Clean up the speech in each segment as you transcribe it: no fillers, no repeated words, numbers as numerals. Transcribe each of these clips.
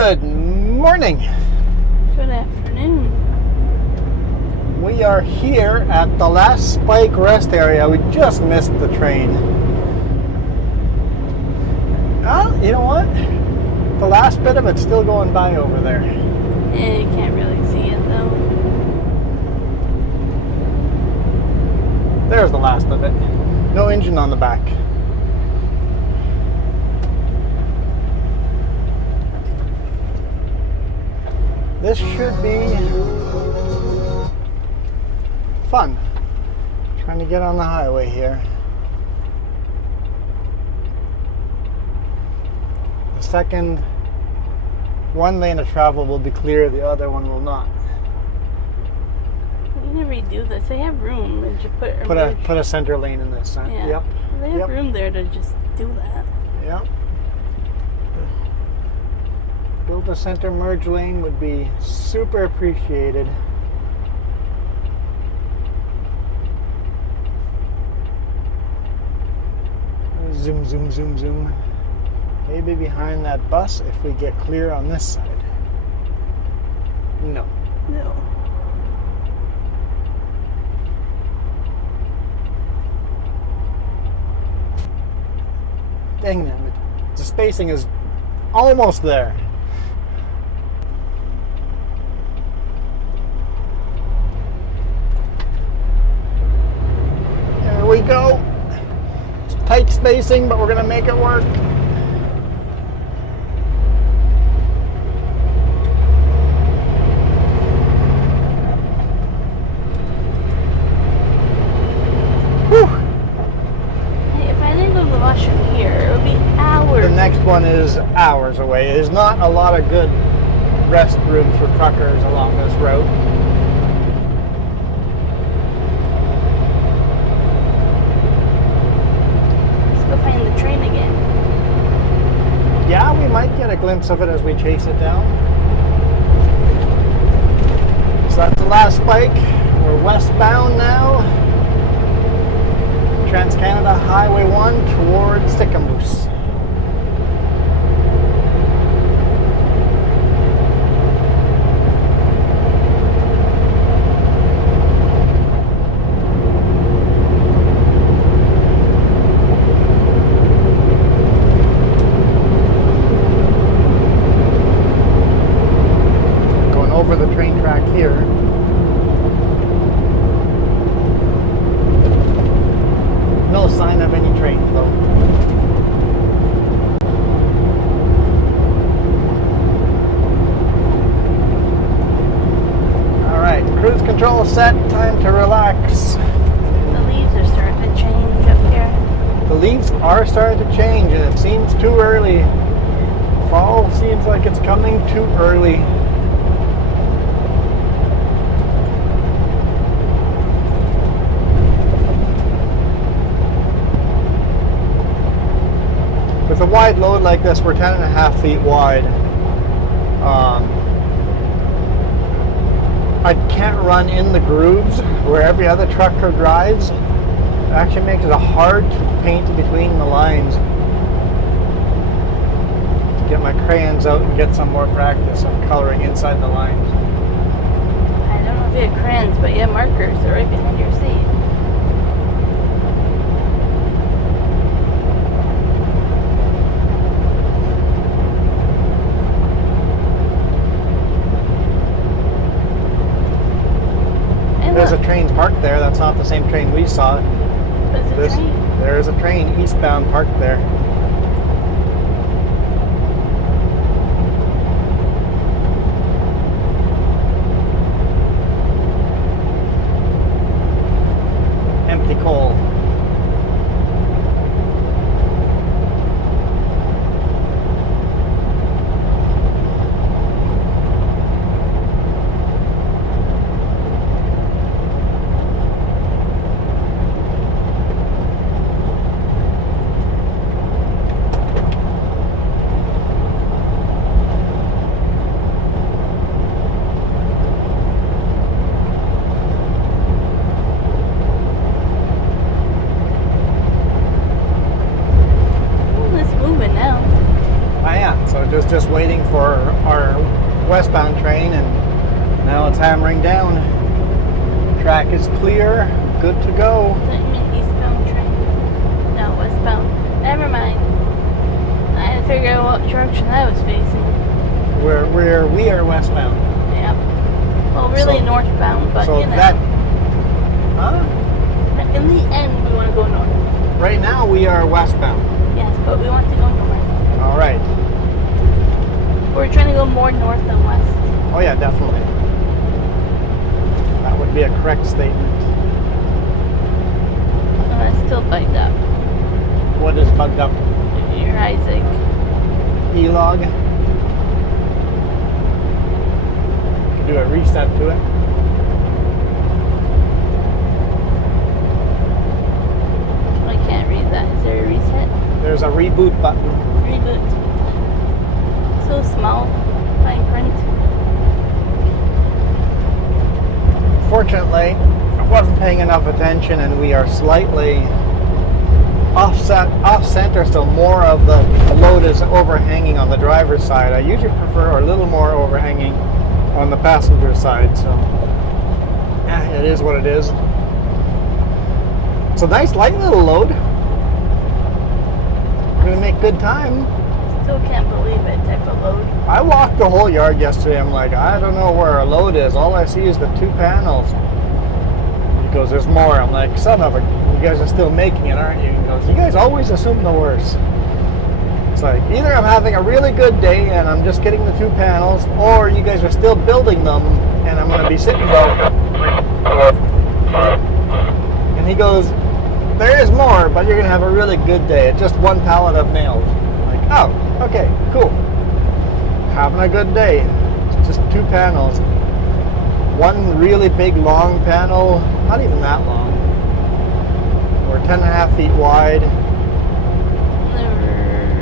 Good morning. Good afternoon. We are here at the last spike rest area. We just missed the train. Well, you know what? The last bit of it's still going by over there. Yeah, you can't really see it though. There's the last of it. No engine on the back. This should be fun. Trying to get on the highway here. The second one lane of travel will be clear, the other one will not. You can redo this. They have room and you Put a center lane in this. Yeah. Yep. They have room there to just do that. Yep. Build a center merge lane would be super appreciated. Zoom, zoom, zoom, zoom. Maybe behind that bus if we get clear on this side. No. No. Dang it. The spacing is almost there. There we go. It's tight spacing, but we're going to make it work. Whew. Hey, if I didn't go to the washroom here, it would be hours. The next one is hours away. There's not a lot of good rest rooms for truckers along this route. Let's go find the train again. Yeah, we might get a glimpse of it as we chase it down. So that's the last spike. We're westbound now. Trans-Canada Highway 1 towards Sicamous. Going over the train track here. No sign of any trains though. Alright, cruise control set, time to relax. The leaves are starting to change up here. The leaves are starting to change and it seems too early. Fall seems like it's coming too early. With a wide load like this, we're 10.5 feet wide. I can't run in the grooves where every other trucker drives. It actually makes it hard to paint between the lines. Get my crayons out and get some more practice of coloring inside the lines. I don't know if you have crayons, but you have markers. They're right behind your seat. There's a train parked there. That's not the same train we saw. There's a train. There is a train eastbound parked there. Empty coal. just waiting for our westbound train, and now it's hammering down. Track is clear, good to go. Don't you mean eastbound train? No, westbound. Never mind. I had to figure out what direction I was facing. We are westbound. Yep. Well, really So- northbound, but So you know. that, huh? In the end, we want to go north. Right now we are westbound. Yes, but we want to go north. All right. We're trying to go more north than west. Oh yeah, definitely. That would be a correct statement. And it's still bugged up. What is bugged up? Your Isaac. E-log. Could do a reset to it. I can't read that. Is there a reset? There's a reboot button. Reboot. So small. Fine print. Fortunately, I wasn't paying enough attention, and we are slightly off center, so more of the load is overhanging on the driver's side. I usually prefer a little more overhanging on the passenger side, so it is what it is. It's a nice light little load. We're gonna make good time. Still can't believe it type of load. I walked the whole yard yesterday. I'm like, I don't know where our load is. All I see is the 2 panels. He goes, there's more. I'm like, son of a, you guys are still making it, aren't you? He goes, you guys always assume the worst. It's like, either I'm having a really good day and I'm just getting the 2 panels, or you guys are still building them and I'm going to be sitting there. And he goes, there is more, but you're going to have a really good day. It's just 1 pallet of nails. I'm like, oh, okay, cool. Having a good day. It's just 2 panels. 1 really big long panel, not even that long. We're 10.5 feet wide,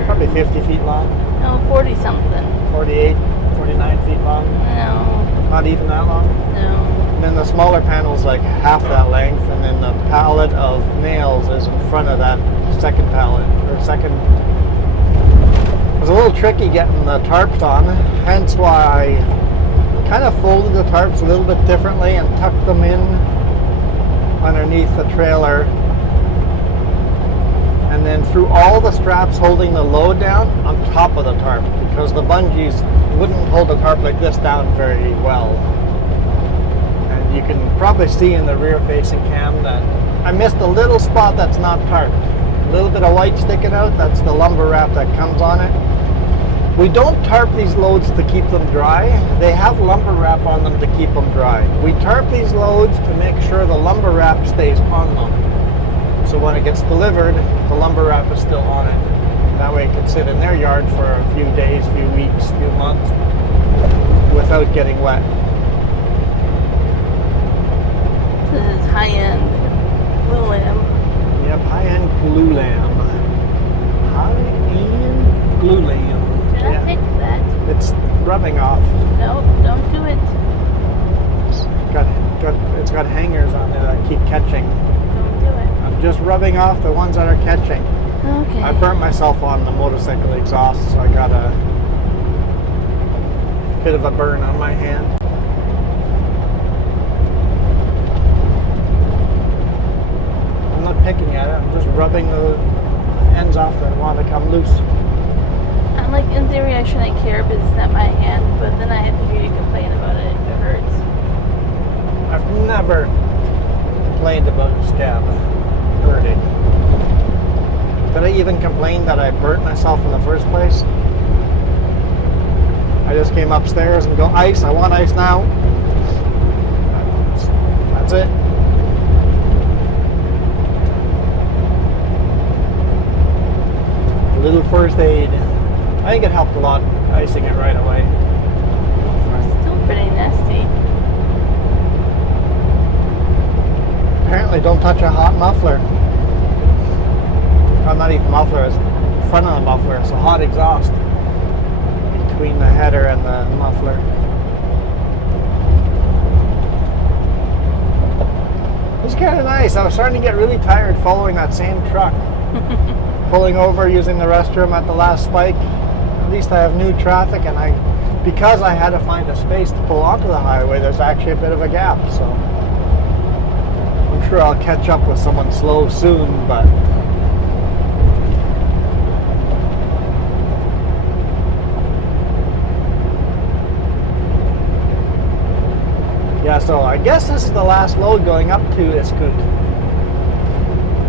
probably 50 feet long, No, 40 something. 48, 49 feet long, No, not even that long. no. And then the smaller panel's like half that length, and then the pallet of nails is in front of that second pallet, or second. It was a little tricky getting the tarps on, hence why I kind of folded the tarps a little bit differently and tucked them in underneath the trailer, and then threw all the straps holding the load down on top of the tarp, because the bungees wouldn't hold the tarp like this down very well. And you can probably see in the rear facing cam that I missed a little spot that's not tarped. A little bit of white sticking out, that's the lumber wrap that comes on it. We don't tarp these loads to keep them dry. They have lumber wrap on them to keep them dry. We tarp these loads to make sure the lumber wrap stays on them. So when it gets delivered, the lumber wrap is still on it. That way it can sit in their yard for a few days, few weeks, few months without getting wet. This is high-end glue lamb. Yep, high-end glue lamb. High-end glue lamb. Did I pick that? It's rubbing off. No, don't do it. It's got hangers on it that keep catching. Don't do it. I'm just rubbing off the ones that are catching. Okay. I burnt myself on the motorcycle exhaust, so I got a bit of a burn on my hand. I'm not picking at it, I'm just rubbing the ends off that want to come loose. I'm like, in theory, I shouldn't care because it's not my hand, but then I have to hear you complain about it if it hurts. I've never complained about a scab hurting. Did I even complain that I burnt myself in the first place? I just came upstairs and go, ice, I want ice now. That's it. A little first aid. I think it helped a lot, icing it right away. It's still pretty nasty. Apparently don't touch a hot muffler. Well, not even muffler, it's front of the muffler. It's a hot exhaust between the header and the muffler. It was kind of nice. I was starting to get really tired following that same truck. Pulling over, using the restroom at the last spike. At least I have new traffic and I because I had to find a space to pull onto the highway, there's actually a bit of a gap. So I'm sure I'll catch up with someone slow soon, but yeah, so I guess this is the last load going up to Iskut.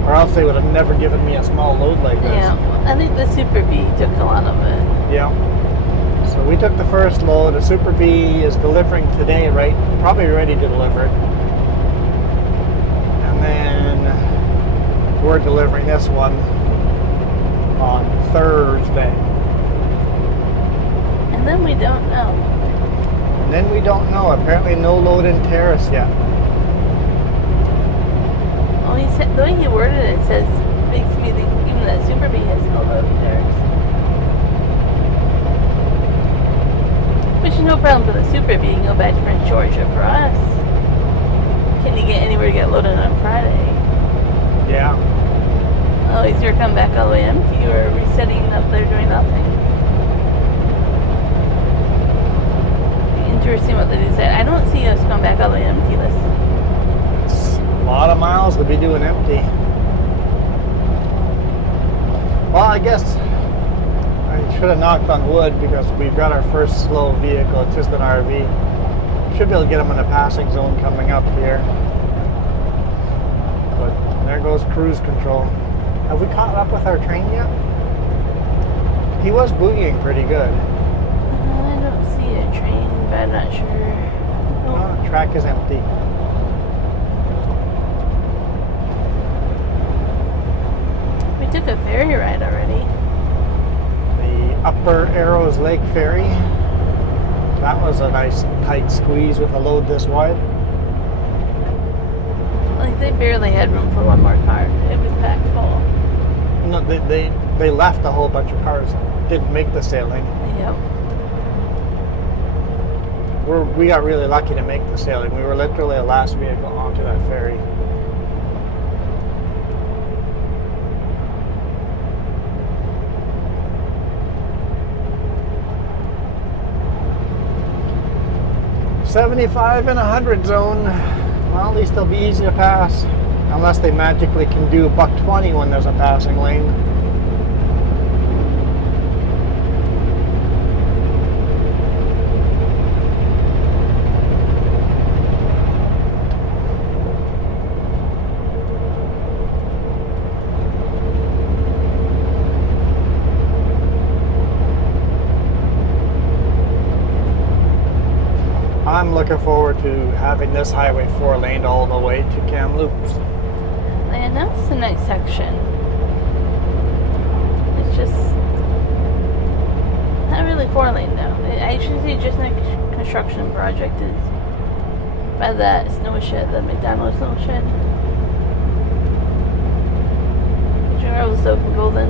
Or else they would have never given me a small load like this. Yeah, I think the Super B took a lot of it. Yeah. So we took the first load. The Super B is delivering today, right? Probably ready to deliver it. And then we're delivering this one on Thursday. And then we don't know. And then we don't know. Apparently no load in Terrace yet. Well, he said, the way he worded it says, makes me think even that Super B has no load there. Which is no problem for the Super B. You can go back to Prince Georgia. For us, can you get anywhere to get loaded on Friday? Yeah. Oh, is your come back all the way empty, or are we sitting up there doing nothing? Interesting what they said. I don't see us come back all the way empty. This. A lot of miles to be doing empty. Well, I guess I should have knocked on wood because we've got our first slow vehicle. It's just an RV. Should be able to get them in a passing zone coming up here. But there goes cruise control. Have we caught up with our train yet? He was boogieing pretty good. I don't see a train, but I'm not sure. Oh, track is empty. We took a ferry ride already. The Upper Arrows Lake Ferry. That was a nice tight squeeze with a load this wide. Like they barely had room for one more car. It was packed full. No, they left a whole bunch of cars. Didn't make the sailing. Yep. We got really lucky to make the sailing. We were literally the last vehicle onto that ferry. $75 and 100 zone. Well, at least they'll be easy to pass. Unless they magically can do $120 when there's a passing lane. I'm looking forward to having this highway 4-laned all the way to Kamloops. They announced the next section. It's just not really 4-lane now. I actually see just next construction project is by that snow shed, the McDonald's snow shed. Do you remember the Soap and Golden?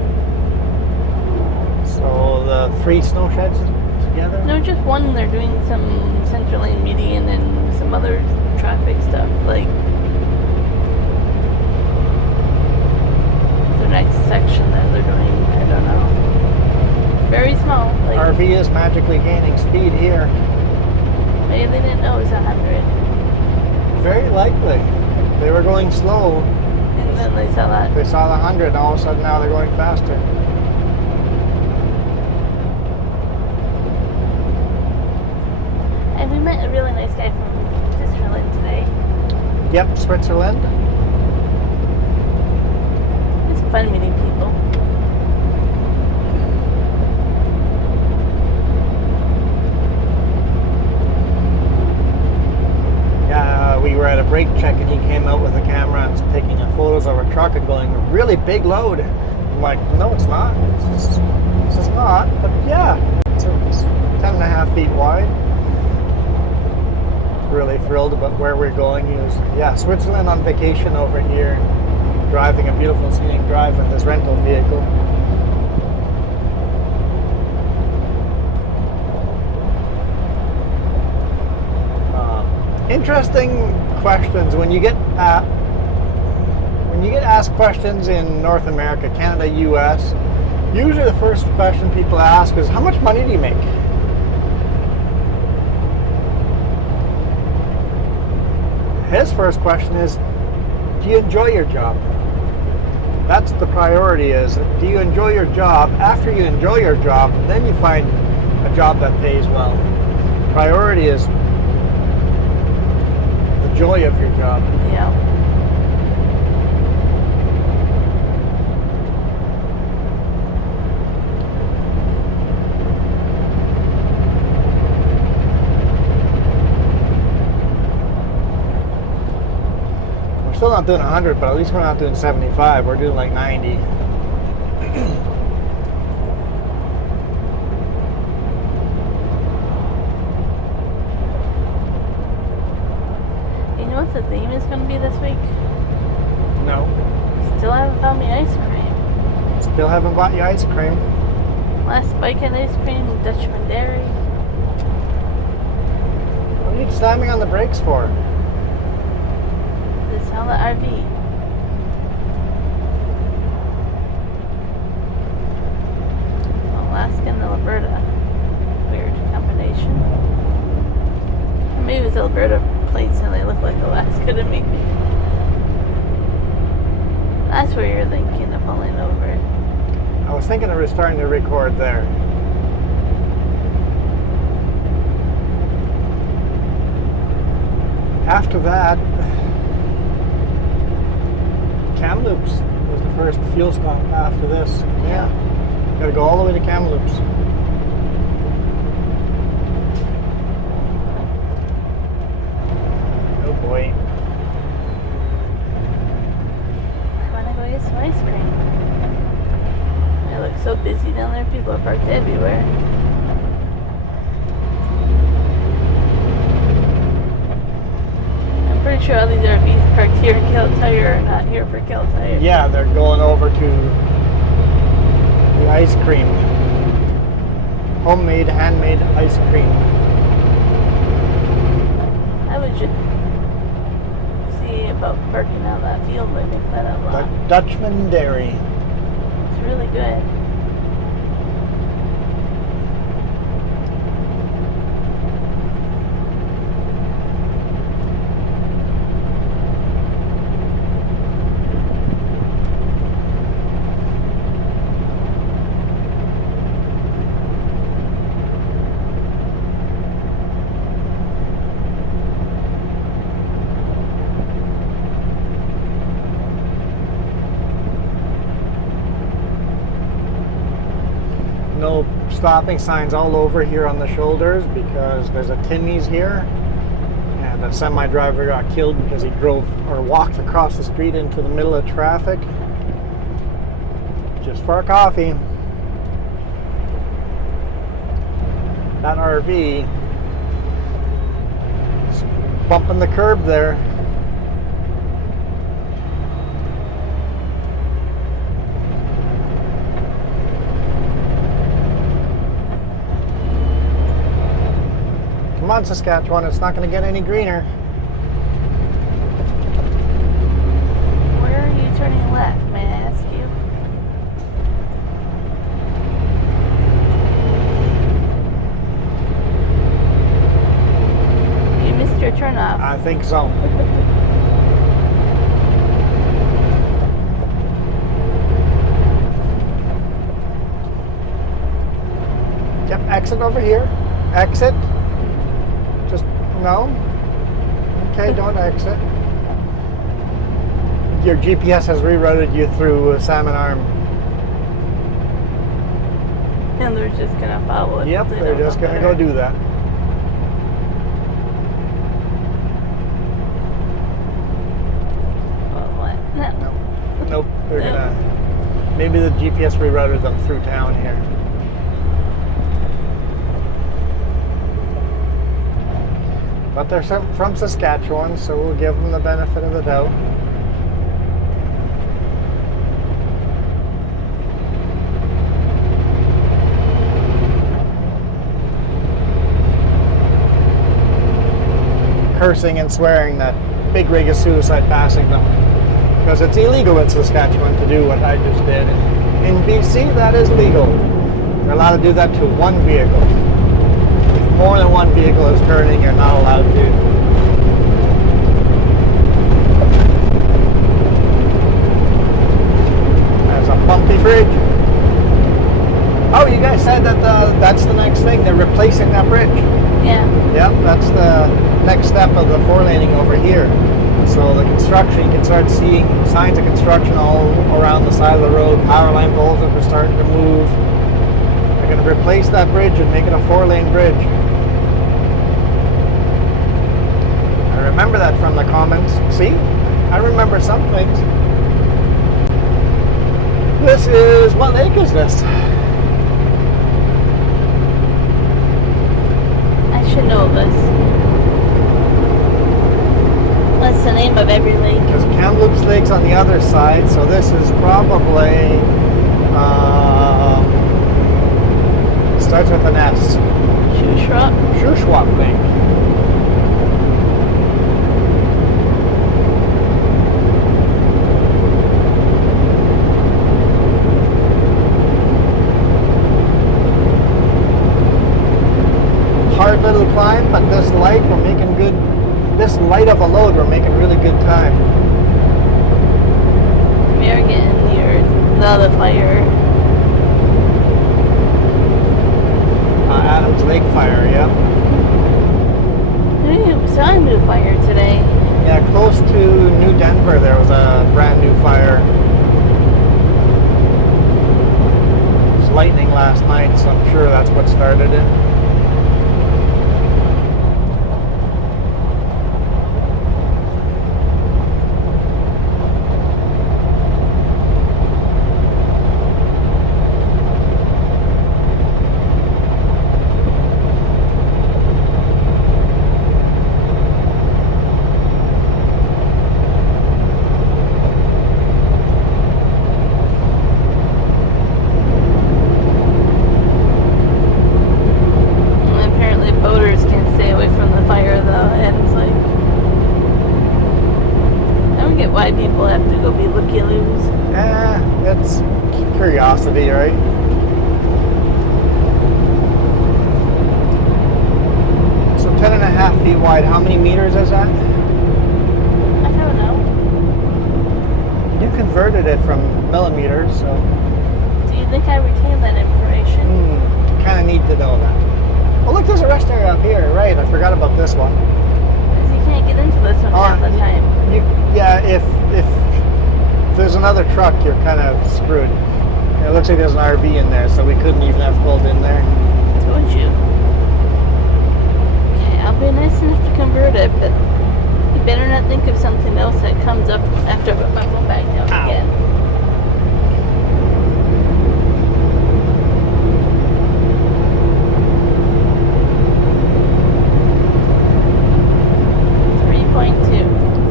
So the 3 snow sheds together? No, just one. They're doing some Central Lane median and some other traffic stuff. Like the next section that they're doing, I don't know. Very small. Like, RV is magically gaining speed here. maybe they didn't know it was 100. Very likely. They were going slow. And then they saw that. They saw the 100 and all of a sudden now they're going faster. And we met a really nice guy from Switzerland today. Yep, Switzerland. It's fun meeting people. Yeah, we were at a brake check and he came out with a camera and was taking photos of our truck and going, a really big load. I'm like, no, it's not. This is not. But yeah, it's 10 and a half feet wide. Really thrilled about where we're going. He was, yeah, Switzerland on vacation over here, driving a beautiful scenic drive with his rental vehicle. Interesting questions when you get asked questions in North America, Canada, US. Usually the first question people ask is, how much money do you make? his first question is, do you enjoy your job? That's the priority is, do you enjoy your job? After you enjoy your job, then you find a job that pays well. Priority is the joy of your job. Yeah. We're still not doing 100, but at least we're not doing 75. We're doing like 90. You know what the theme is going to be this week? No. Still haven't found me ice cream. Still haven't bought you ice cream. Last bike had ice cream, Dutchman Dairy. What are you slamming on the brakes for? The Salmon RV. Alaska and Alberta. Weird combination. Or maybe it's Alberta plates and they look like Alaska to me. That's where you're thinking of pulling over. I was thinking of starting to record there. After that, Kamloops was the first fuel stop after this. Yeah. Gotta go all the way to Kamloops. Oh boy. I want to go get some ice cream. It looks so busy down there. People are parked everywhere. I'm pretty sure all these RVs parked here in Keltire are not here for Keltire. Yeah, they're going over to the ice cream. Homemade, handmade ice cream. I would just see about parking out that field by make that The unlock. Dutchman Dairy. It's really good. No stopping signs all over here on the shoulders because there's a Timmy's here, and a semi driver got killed because he drove or walked across the street into the middle of traffic just for a coffee. That RV is bumping the curb there. Come on, Saskatchewan, it's not going to get any greener. Where are you turning left, may I ask you? You missed your turnoff. I think so. Yep, exit over here. Exit. Just, no. Okay, don't exit. Your GPS has rerouted you through Salmon Arm. And they're just gonna follow it. Yep, They they're don't just know going to go better. do that. Oh, what? No. Nope, they're going to... Maybe the GPS rerouted them through town here. But they're from Saskatchewan, so we'll give them the benefit of the doubt. Cursing and swearing that big rig is suicide passing them. Because it's illegal in Saskatchewan to do what I just did. In BC, that is legal. You're allowed to do that to one vehicle. If more than one vehicle is turning, you're not allowed to. So the construction, you can start seeing signs of construction all around the side of the road. Power line poles are starting to move. They're going to replace that bridge and make it a 4-lane bridge. I remember that from the comments. See? I remember some things. This is, what lake is this? I should know this. What's the name of every lake? There's Kamloops Lake's on the other side, so this is probably, starts with an S. Shuswap Lake. Hard little climb, but this light, we're making good. This light of a load, we're making really good time. We are getting near the fire. Adams Lake fire, yeah. We saw a new fire today. Yeah, close to New Denver, there was a brand new fire. It was lightning last night, so I'm sure that's what started it. It's curiosity, right? So 10.5 feet wide, how many meters is that? I don't know. You converted it from millimeters, so... Do you think I retain that information? Kind of need to know that. Oh look, there's a rest area up here, right? I forgot about this one. Because you can't get into this one half the time. Yeah, if there's another truck, you're kind of screwed. It looks like there's an RV in there, so we couldn't even have pulled in there. Told you. Okay, I'll be nice enough to convert it, but you better not think of something else that comes up after I put my phone back down again.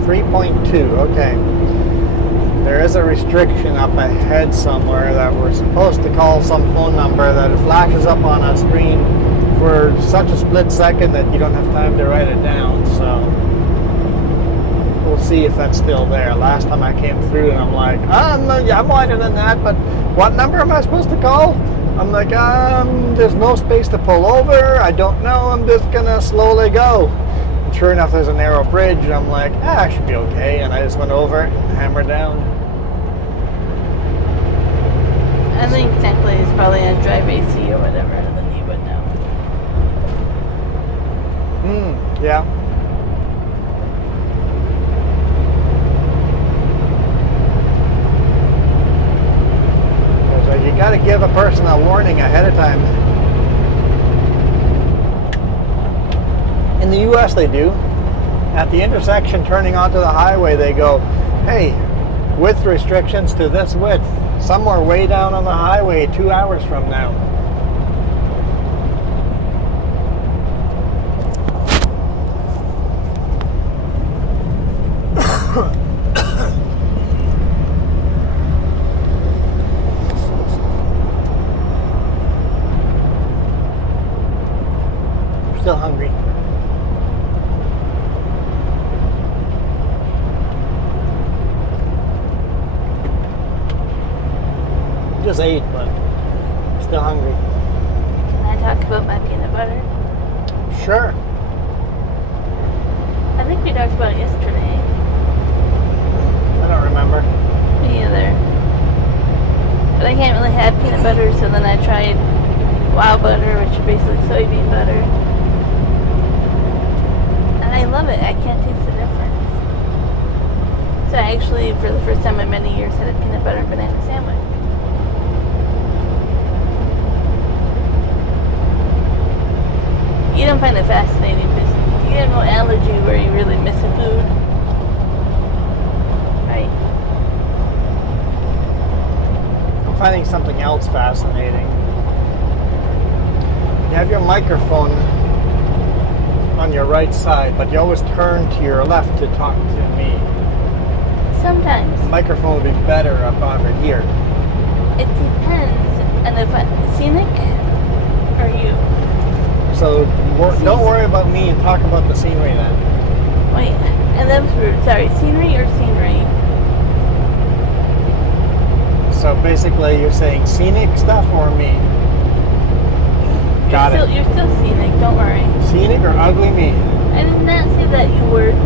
3.2, okay. There is a restriction up ahead somewhere that we're supposed to call some phone number that it flashes up on a screen for such a split second that you don't have time to write it down, so we'll see if that's still there. Last time I came through and I'm like, I'm wider than that, but what number am I supposed to call? I'm like, there's no space to pull over, I don't know, I'm just gonna slowly go. And sure enough, there's a narrow bridge, and I'm like, I should be okay, and I just went over it and hammered down. I think technically it's probably on drive AC or whatever, then you would know. Yeah. So you got to give a person a warning ahead of time. In the U.S. they do. At the intersection turning onto the highway, they go, hey, width restrictions to this width. Somewhere way down on the highway 2 hours from now. I'm still hungry. Just ate, but still hungry. Can I talk about my peanut butter? Sure. I think we talked about it yesterday. I don't remember. Me either. But I can't really have peanut butter, so then I tried wild butter, which is basically soybean butter. And I love it. I can't taste the difference. I actually, for the first time in many years, had a peanut butter and banana sandwich. You don't find it fascinating because you have no allergy where you really miss a food. Right? I'm finding something else fascinating. You have your microphone on your right side, but you always turn to your left to talk to me. Sometimes. The microphone would be better up over here. It depends. And if scenic or you? So don't worry about me and talk about the scenery then. Wait, and that was rude. Sorry, scenery or scenery? So basically you're saying scenic stuff or me? Got it. You're still scenic, don't worry. Scenic or ugly me? I did not say that, you word.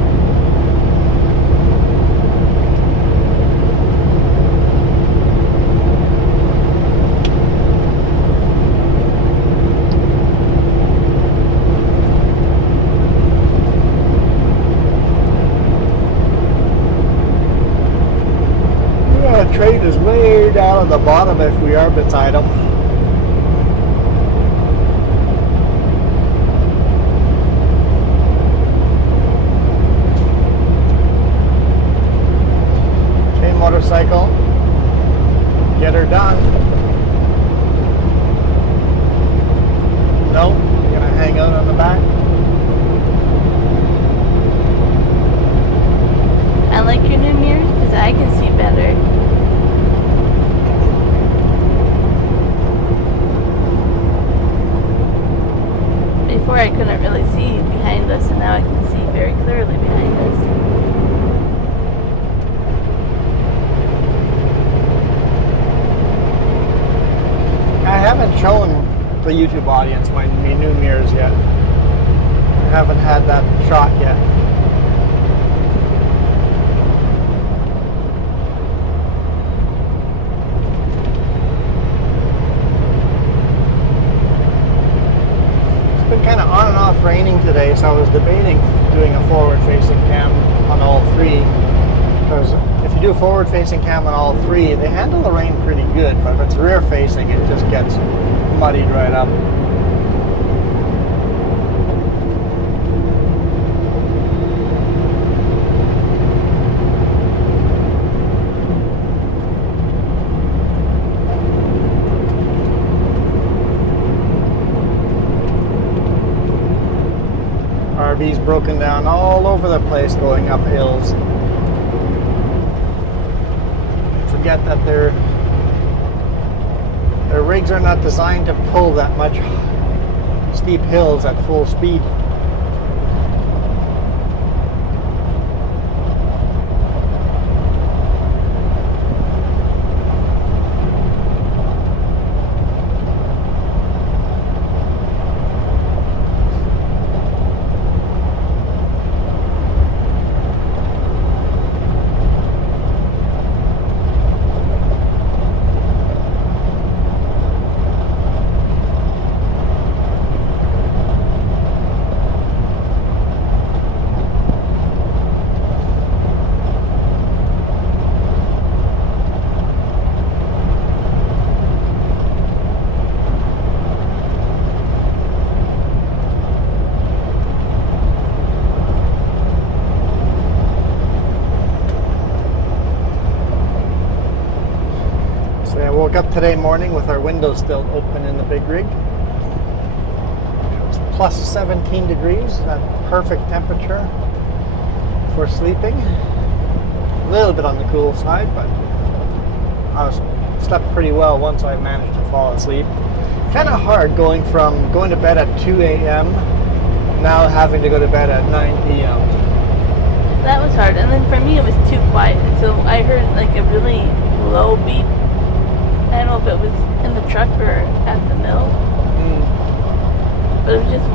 The train is way down at the bottom if we are beside them. Okay, motorcycle. Get her done. No, you're gonna hang out on the back. I like your new mirrors because I can see better. Before I couldn't really see behind us, and now I can see very clearly behind us. I haven't shown the YouTube audience my new mirrors yet. I haven't had that shot yet. It's been kind of on and off raining today, so I was debating doing a forward-facing cam on all three. Because if you do forward-facing cam on all three, they handle the rain pretty good, but if it's rear-facing, it just gets muddied right up. RV's broken down all over the place going up hills. Forget that their rigs are not designed to pull that much steep hills at full speed. Woke up today morning with our windows still open in the big rig. It was plus 17 degrees, that perfect temperature for sleeping. A little bit on the cool side, but I slept pretty well once I managed to fall asleep. Kind of hard going to bed at 2 a.m. now having to go to bed at 9 p.m. That was hard, and then for me it was too quiet, so I heard like a really low beep. I don't know if it was in the truck or at the mill, but it was just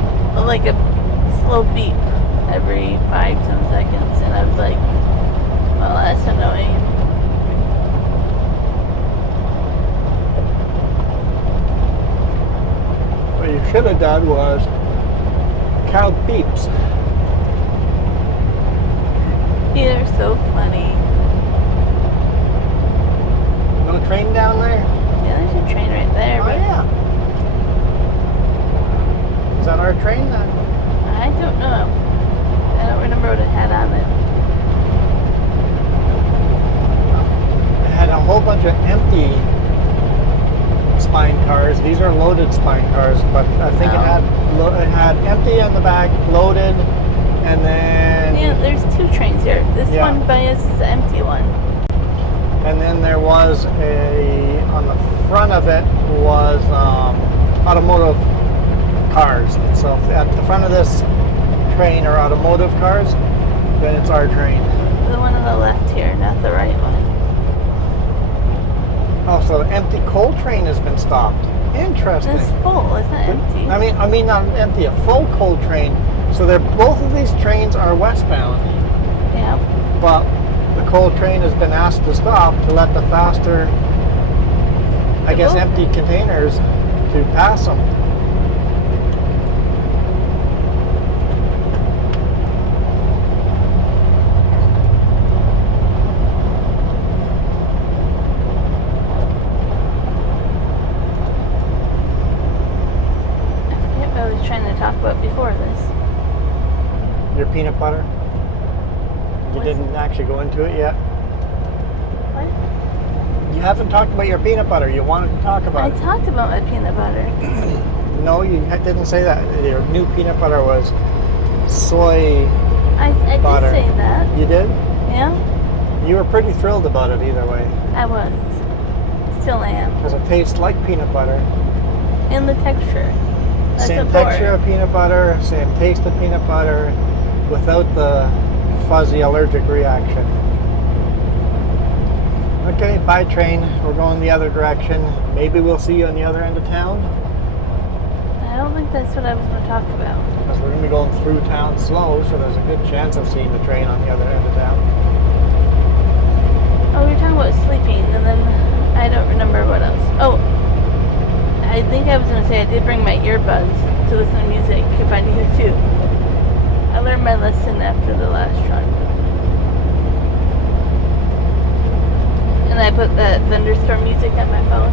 like a slow beep every 5-10 seconds, and I was like, well, that's annoying. What you should have done was count beeps. You're so funny. train down there? Yeah, there's a train right there, Oh, but yeah. Is that our train then? I don't know. I don't remember what it had on it. It had a whole bunch of empty spine cars. These are loaded spine cars, but I think Oh. it had empty on the back, loaded, and then Yeah, there's two trains here. This Yeah. one by us is the empty one. and then there was on the front of it was automotive cars. So if at the front of this train are automotive cars, then it's our train. The one on the left here, not the right one. Oh, so the empty coal train has been stopped. Interesting. It's full, it's not empty. I mean not empty, a full coal train. So both of these trains are westbound, Yeah. but the coal train has been asked to stop to let the faster, I guess, Well- empty containers to pass them. I forget what I was trying to talk about before this. Your peanut butter. You What's- didn't actually go into it yet. What? You haven't talked about your peanut butter. You wanted to talk I about it. talked about my peanut butter. No, you didn't say that. Your new peanut butter was soy. I Butter. did say that. You did? Yeah, You were pretty thrilled about it either way. I was. Still am. Because it tastes like peanut butter. And the texture. That's Same important. texture of peanut butter, same taste of peanut butter, without the fuzzy allergic reaction. Okay, bye train. We're going the other direction. Maybe we'll see you on the other end of town, I don't think that's what I was going to talk about. because we're going to be going through town slow, so there's a good chance of seeing the train on the other end of town. Oh, we were talking about sleeping, and then I don't remember what else. Oh, I think I was going to say I did bring my earbuds to listen to music if I needed to. I learned my lesson after the last truck. And I put that thunderstorm music on my phone.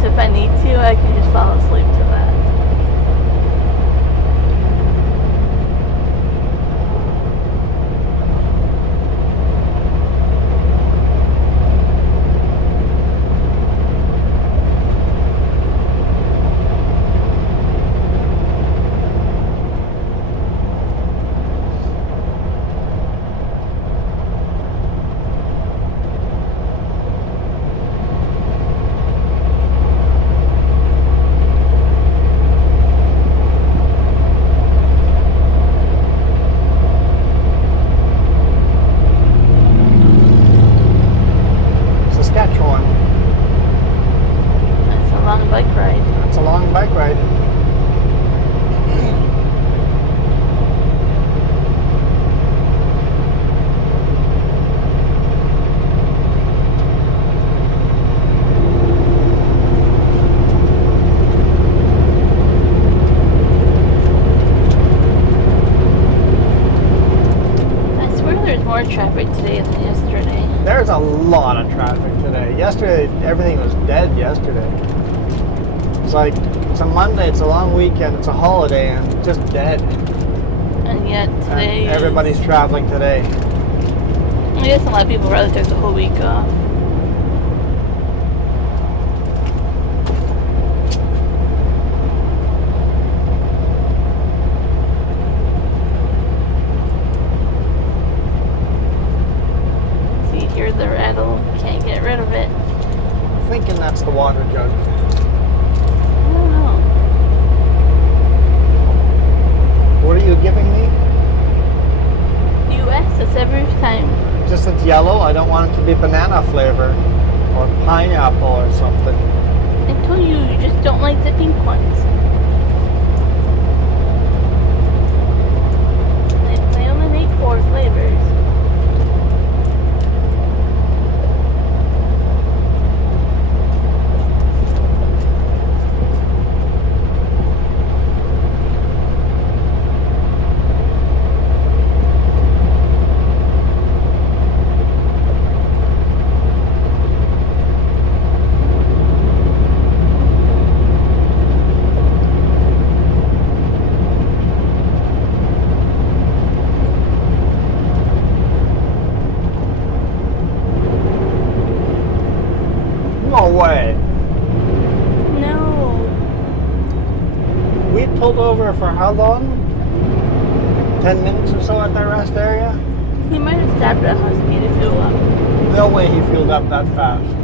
So if I need to, I can just fall asleep to that. Saskatchewan. That's a long bike ride. That's a long bike ride. I swear there's more traffic today than yesterday. There's a lot of traffic today. Yesterday, everything was dead yesterday. It's like, it's a Monday, it's a long weekend, it's a holiday, and it's just dead. And yet today And everybody's traveling today. I guess a lot of people rather took the whole week off. So you hear the rattle, can't get rid of it. Thinking that's the water jug. I don't know. What are you giving me? You ask us every time. Just it's yellow. I don't want it to be banana flavor or pineapple or something. I told you you just don't like the pink ones. They only make 4 flavors. over for how long? 10 minutes or so at that rest area? He might have stopped at Husky to fuel up. No way he fueled up that fast.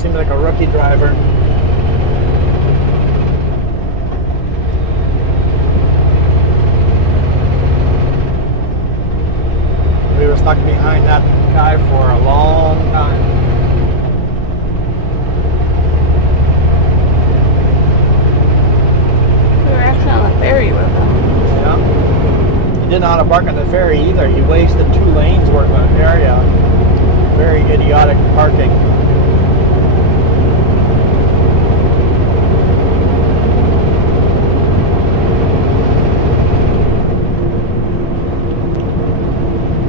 Seemed like a rookie driver. We were stuck behind that guy for a long time. We were actually on the ferry with him. Yeah. He didn't know how to park on the ferry either. He wasted 2 lanes worth of area. Very idiotic parking.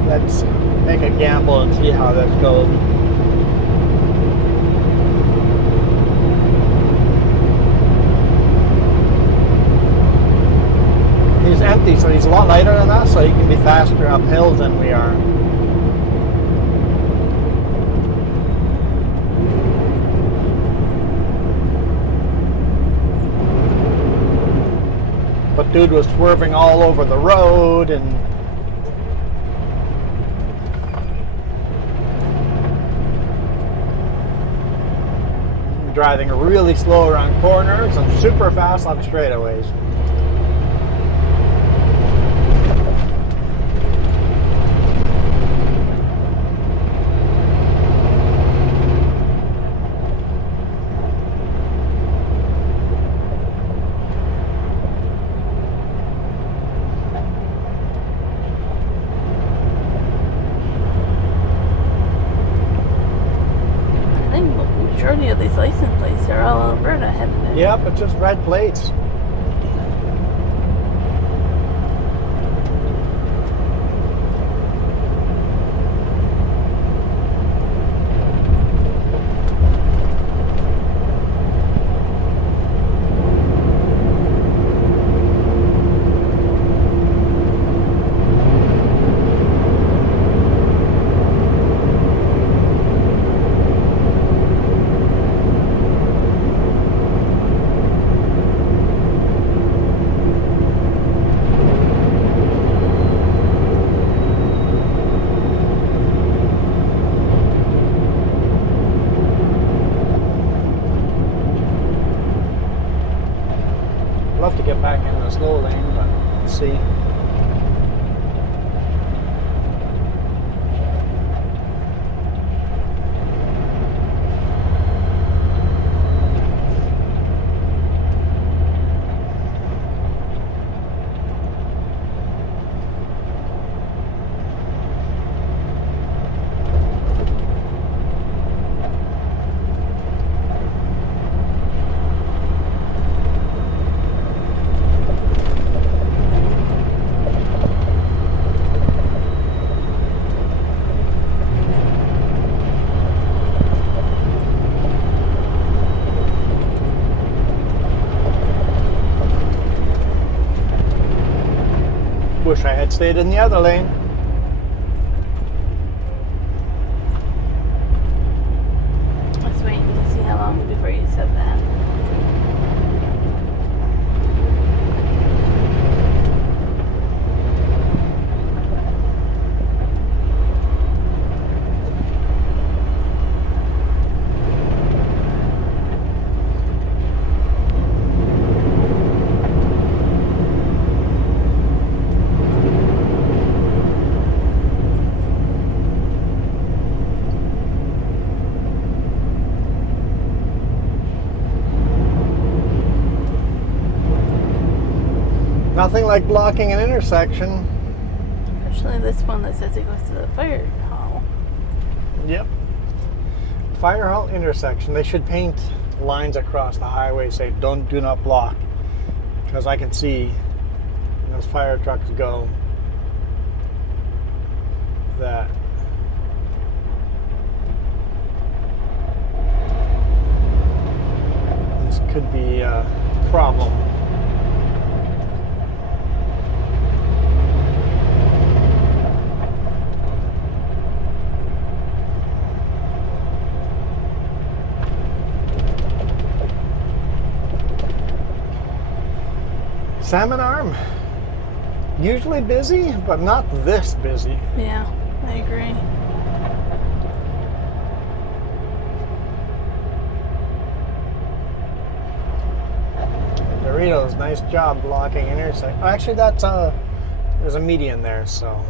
Let's make a gamble and see how this goes. He's empty, so he's a lot lighter than us, so he can be faster up hills than we are. But dude was swerving all over the road and driving really slow around corners and super fast on straightaways. I think the majority of these license plates are all Alberta headed in. Yep, it's just red plates. Love to get back in the slow lane, but let's see. Wish I had stayed in the other lane. I was waiting to see how long before you said that. Nothing like blocking an intersection. Especially this one that says it goes to the fire hall. Yep. Fire hall intersection. They should paint lines across the highway say do not block. Because I can see those fire trucks go that this could be Salmon Arm. Usually busy, but not this busy. Yeah, I agree. Doritos, nice job blocking intersection. Oh, actually, that's there's a median there, so.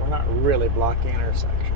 We're not really blocking intersection.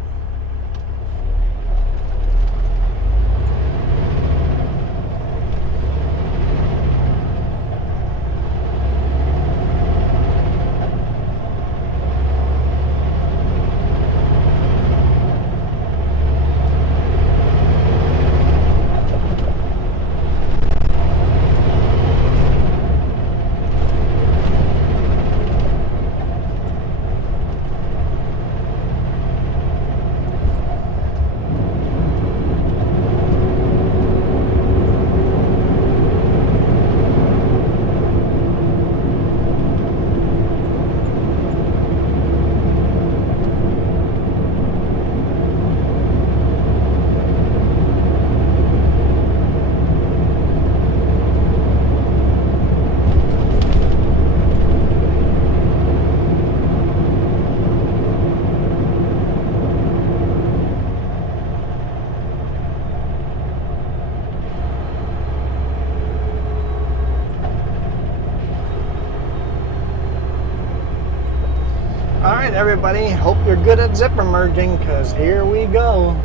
Alright everybody, hope you're good at zipper merging, because here we go.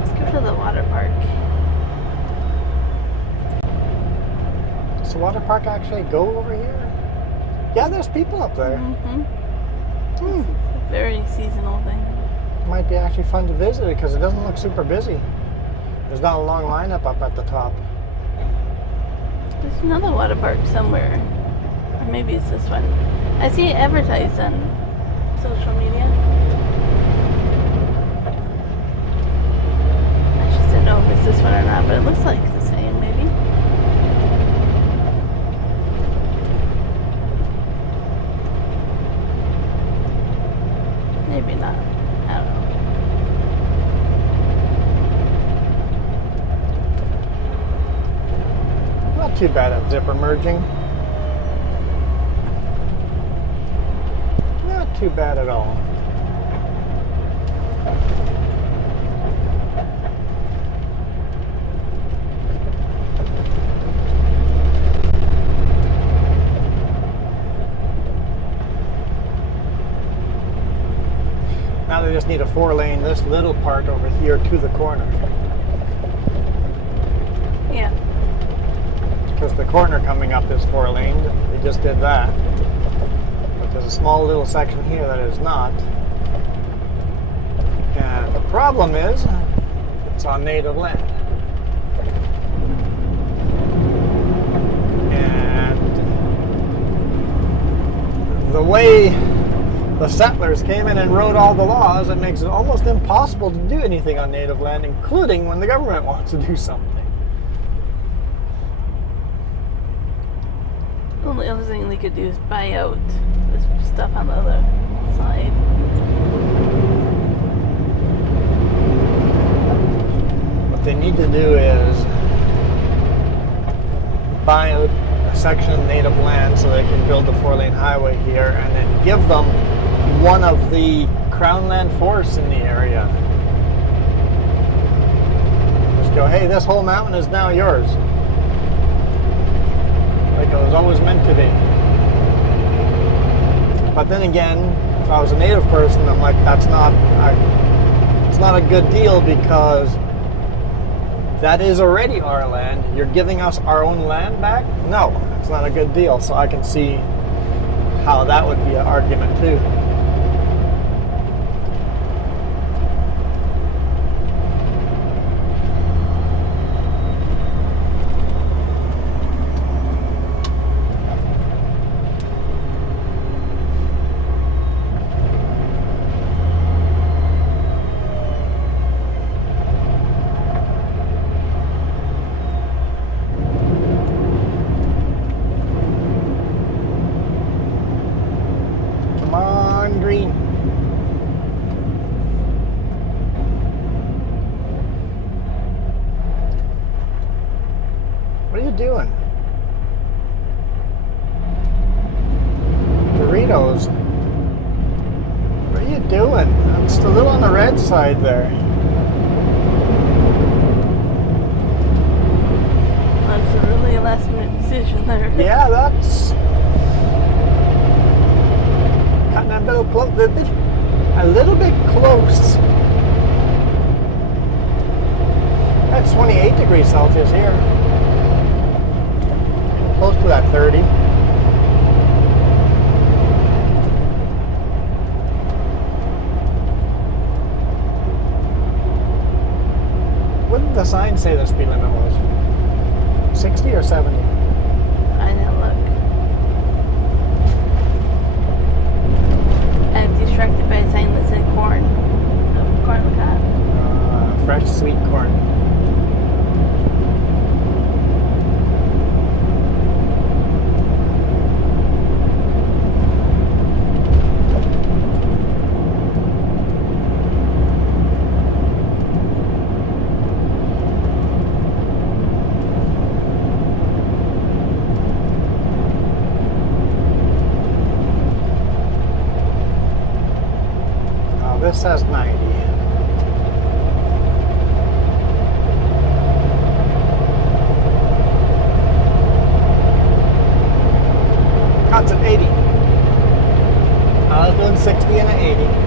Let's go to the water park. Does the water park actually go over here? Yeah, there's people up there. It's a very seasonal thing. Might be actually fun to visit it because it doesn't look super busy. There's not a long lineup up at the top. There's another water park somewhere. Or maybe it's this one. I see it advertised on social media. I just don't know if it's this one or not, but it looks like the same, maybe. Maybe not. I don't know. Not too bad at zipper merging. Not too bad at all. Now they just need a 4-lane, this little part over here to the corner. Yeah. Because the corner coming up is 4-laned. They just did that. But there's a small little section here that is not. And the problem is, it's on native land. And the way the settlers came in and wrote all the laws, it makes it almost impossible to do anything on native land, including when the government wants to do something. The only other thing we could do is buy out this stuff on the other side. What they need to do is buy out a section of native land so they can build the 4-lane highway here, and then give them one of the Crown Land forests in the area. Just go, hey, this whole mountain is now yours. Like it was always meant to be. But then again, if I was a native person, I'm like, it's not a good deal, because that is already our land. You're giving us our own land back? No, it's not a good deal. So I can see how that would be an argument too. doing? Doritos. What are you doing? I'm just a little on the red side there. That's a really last minute decision there. Yeah, that's cutting a little bit close. That's 28 degrees Celsius here. Close to that 30. What did the sign say the speed limit was? 60 or 70? I didn't look. I'm distracted by a sign that said corn. Oh, corn on the cob. Fresh sweet corn. This says 90. That's an 80. I was doing 60 and an 80.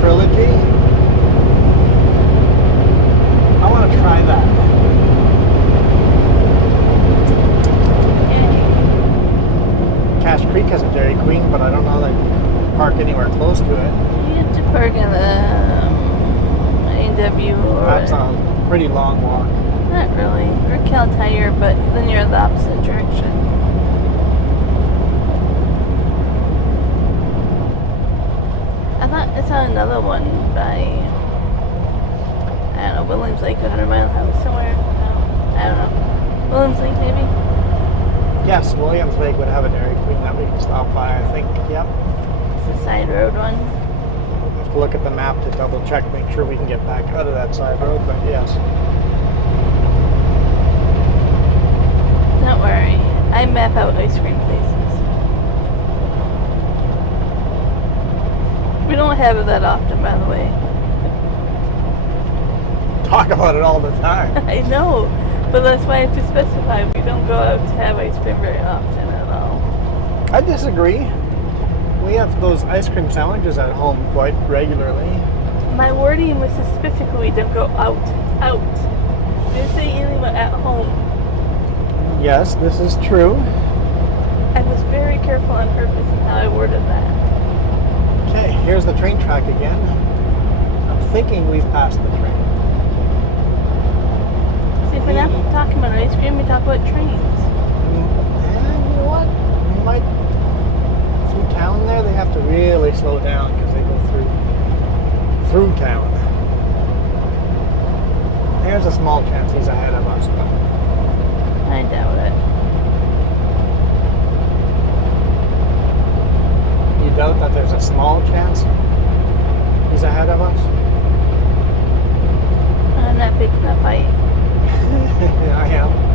Trilogy. I want to try that. Cache Creek has a Dairy Queen, but I don't know that you can park anywhere close to it. You have to park in the AW or... That's a pretty long walk. Not really. Or Cal Tire, but then you're in the opposite direction. I thought I saw another one by, I don't know, Williams Lake, 100 Mile House somewhere. No, I don't know. Williams Lake, maybe? Yes, Williams Lake would have a Dairy Queen that we can stop by, I think. Yep. It's a side road one. We'll have to look at the map to double check, make sure we can get back out of that side road, but yes. Don't worry. I map out ice cream places. We don't have it that often, by the way. Talk about it all the time. I know, but that's why I have to specify we don't go out to have ice cream very often at all. I disagree. We have those ice cream sandwiches at home quite regularly. My wording was specifically we don't go out. Didn't say anything about at home. Yes, this is true. I was very careful on purpose in how I worded that. Okay, here's the train track again. I'm thinking we've passed the train. See, if we're not talking about ice cream, we talk about trains. And you know what? We might, through town there, they have to really slow down because they go through town. There's a small chance he's ahead of us, but I doubt it. you doubt that there's a small chance he's ahead of us? I'm not picking a fight. I am.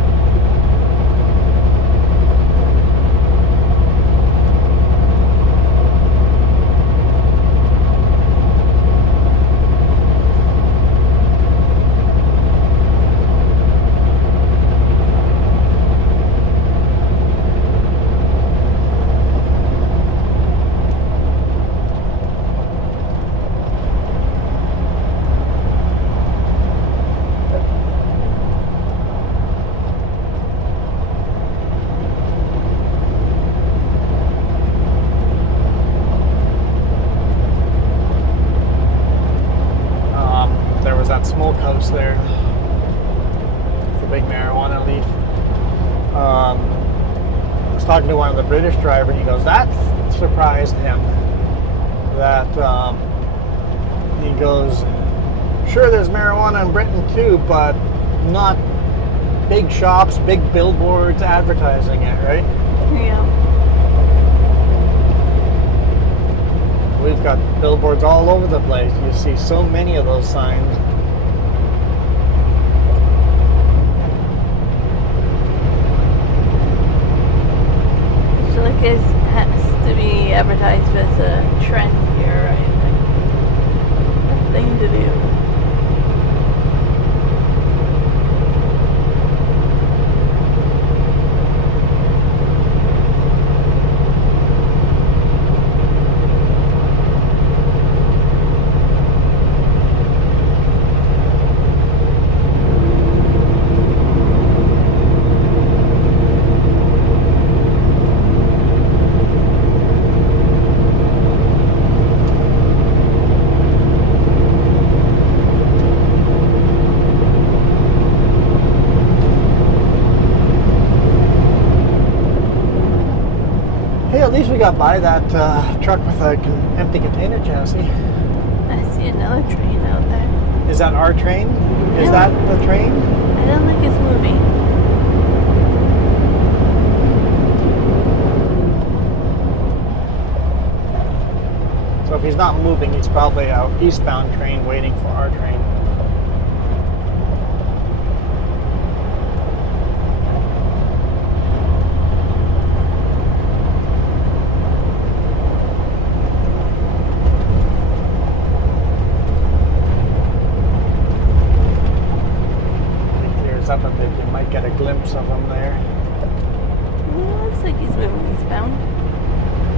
Smokehouse there. It's a big marijuana leaf. was talking to one of the British drivers, and he goes, that surprised him. That he goes, sure, there's marijuana in Britain too, but not big shops, big billboards advertising it, right? Yeah. We've got billboards all over the place. You see so many of those signs. I feel like it has to be advertised as a trend here, right? Like a thing to do. Hey, at least we got by that truck with an empty container chassis. I see another train out there. Is that our train? Is Yeah. that the train? I don't think it's moving. So if he's not moving, he's probably an eastbound train waiting for our train. Up a bit, you might get a glimpse of him there. Looks like he's moving eastbound.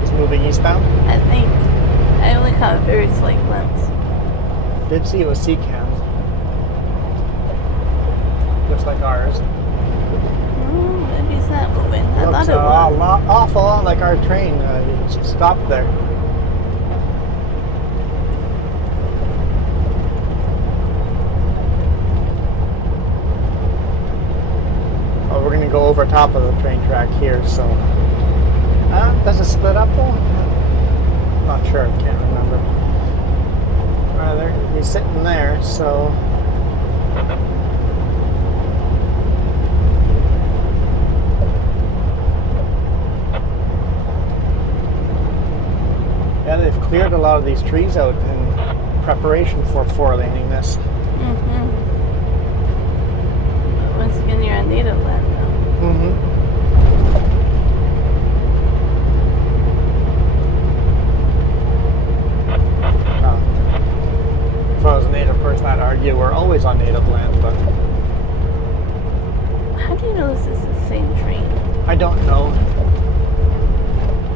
He's moving eastbound. I think. I only caught a very slight glimpse. Did see it was Sicamous. Looks like ours. Maybe it's not moving. I Looks thought it was. awful lot like our train. It stopped there. We're going to go over top of the train track here, so does it split up though? Not sure, can't remember. There, he's sitting there, so yeah, they've cleared a lot of these trees out in preparation for four-laning this. Once again, you're on native land now. If I was a native person, I'd argue we're always on native land, but How do you know this is the same train? I don't know.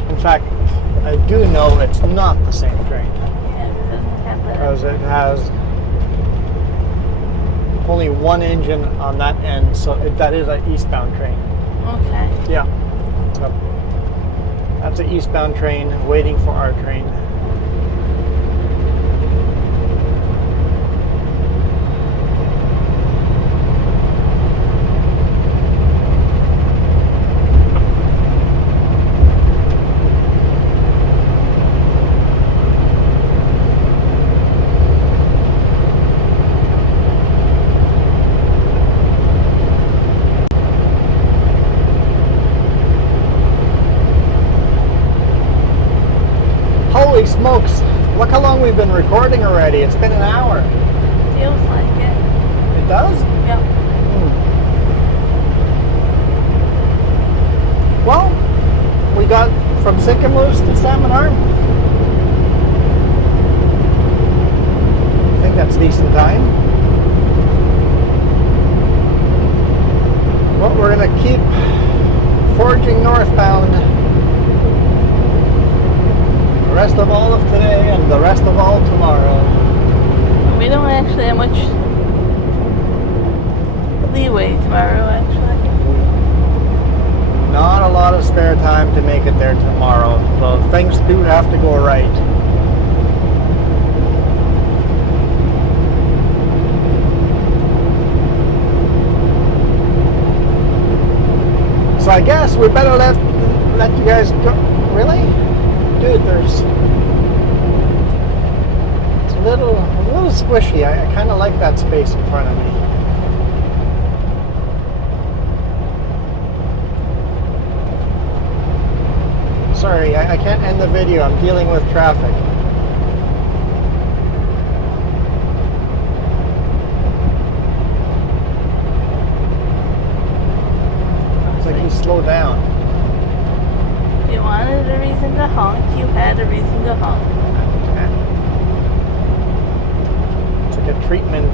In fact, I do know it's not the same train. Yeah, it doesn't have Because the... it has only one engine on that end, so that is an eastbound train. Okay. Yeah. So that's an eastbound train waiting for our train. Holy smokes! Look how long we've been recording already. It's been an hour. Feels like it. It does? Yep. Well, we got from Sicamous to Salmon Arm. I think that's a decent time. Well, we're going to keep forging northbound the rest of all of today and the rest of all tomorrow. We don't actually have much leeway tomorrow, actually. Not a lot of spare time to make it there tomorrow, so things do have to go right. So I guess we better let let you guys go. Really? Dude, there's... It's a little squishy. I kind of like that space in front of me. Sorry, I can't end the video. I'm dealing with traffic. It's like you slow down. If you wanted a reason to honk, you had a reason to honk. It's like a treatment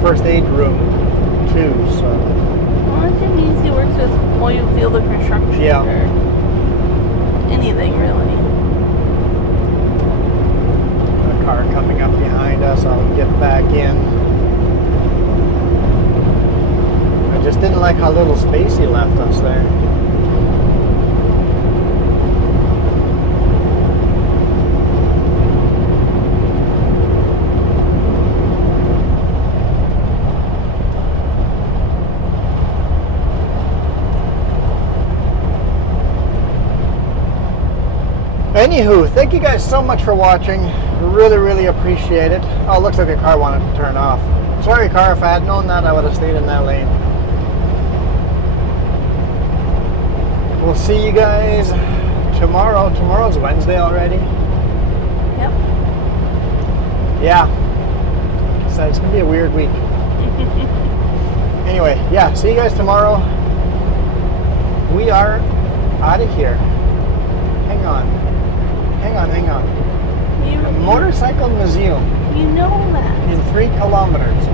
first aid room too, so. Well, it usually works with oil field of construction. Yeah. Or anything really. A car coming up behind us. I'll get back in. I just didn't like how little space he left us there. Anywho, thank you guys so much for watching. Really, really appreciate it. Oh, looks like a car wanted to turn off. Sorry, car. If I had known that, I would have stayed in that lane. We'll see you guys tomorrow. Tomorrow's Wednesday already. Yep. Yeah. Like I said, it's going to be a weird week. Anyway, yeah, see you guys tomorrow. We are out of here. Hang on. Hang on. A motorcycle museum You know that. in 3 kilometers.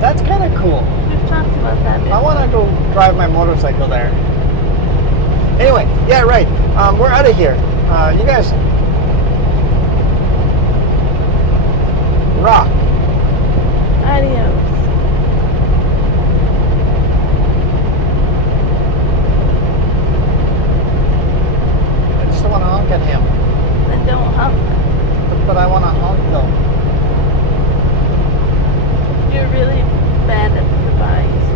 That's kind of cool. We've talked about that before. I want to go drive my motorcycle there. Anyway, yeah, right. We're out of here. You guys rock. Adios. I just want to honk at him. Then don't honk. But I want to honk though. You're really bad at the goodbyes.